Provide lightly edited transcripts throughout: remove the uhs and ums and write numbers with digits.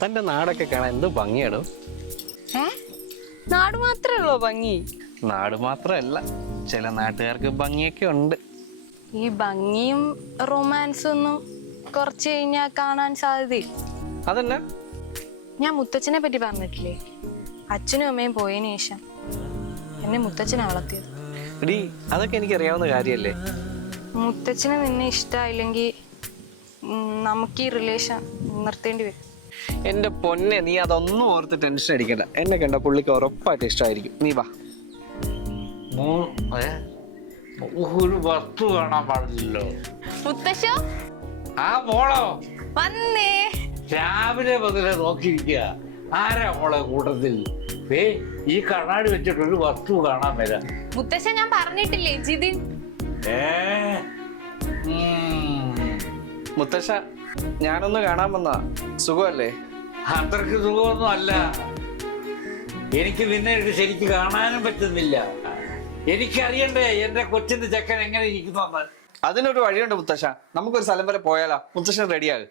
തന്റെ നാടൊക്കെ കാണാൻ എന്ത് ഭംഗിയാടോ. നാട് മാത്രമേ ഉള്ളോ ഭംഗി? നാട് മാത്രമല്ല, ചില നാട്ടുകാർക്ക് ഭംഗിയൊക്കെ ഉണ്ട്. ഈ ഭംഗിയും റൊമാൻസും ഒന്നും കുറച്ച് കഴിഞ്ഞാൽ കാണാൻ സാധ്യതയില്ല. അതല്ല, ഞാൻ മുത്തച്ഛനെ പറ്റി പറഞ്ഞിട്ടില്ലേ? അച്ഛനും അമ്മയും പോയതിനു ശേഷം എന്നെ മുത്തച്ഛനെ വളർത്തിയത്. എടീ, അതൊക്കെ എനിക്കറിയാവുന്ന കാര്യല്ലേ. മുത്തച്ഛന് നിന്നെ ഇഷ്ടമായില്ലെങ്കിൽ നമുക്ക് ഈ റിലേഷൻ നിർത്തേണ്ടി വരും. എന്റെ പൊന്നെ, നീ അതൊന്നും ഓർത്ത് ടെൻഷൻ അടിക്കണ്ട. എന്നെ കണ്ട പുള്ളിക്ക് ഉറപ്പായിട്ട് ഇഷ്ടമായിരിക്കും. നീ വാ. ഒരു വസ്തു കാണാൻ പാടില്ലല്ലോ. മുത്തശ്ശ ആ മോളോ വന്നേ. രാവിലെ മുതലേ നോക്കിയിരിക്കുക. ആരാ മോളെ കൂട്ടത്തിൽ? ഈ കണ്ണാടി വെച്ചിട്ട് ഒരു വസ്തു കാണാൻ വരാം. മുത്തശ്ശ ഞാൻ പറഞ്ഞിട്ടില്ലേ ജിതിൻ? മുത്തശ്ശ, ഞാനൊന്ന് കാണാൻ വന്നാ. സുഖമല്ലേ? അത്രക്ക് സുഖമൊന്നും അല്ല. എനിക്ക് നിന്നെ ശരിക്ക് കാണാനും പറ്റുന്നില്ല. എനിക്കറിയണ്ടേ എന്റെ കൊച്ചിന്റെ ചെക്കൻ എങ്ങനെ ഇരിക്കുന്നു. അതിനൊരു വഴിയുണ്ട് മുത്തശ്ശ. നമുക്കൊരു സ്ഥലം വരെ പോയാലോ? മുത്തശ്ശൻ റെഡിയാകും.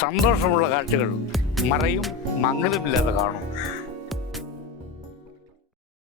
സന്തോഷമുള്ള കാഴ്ചകൾ മറയും മങ്ങലുമില്ലാതെ കാണും.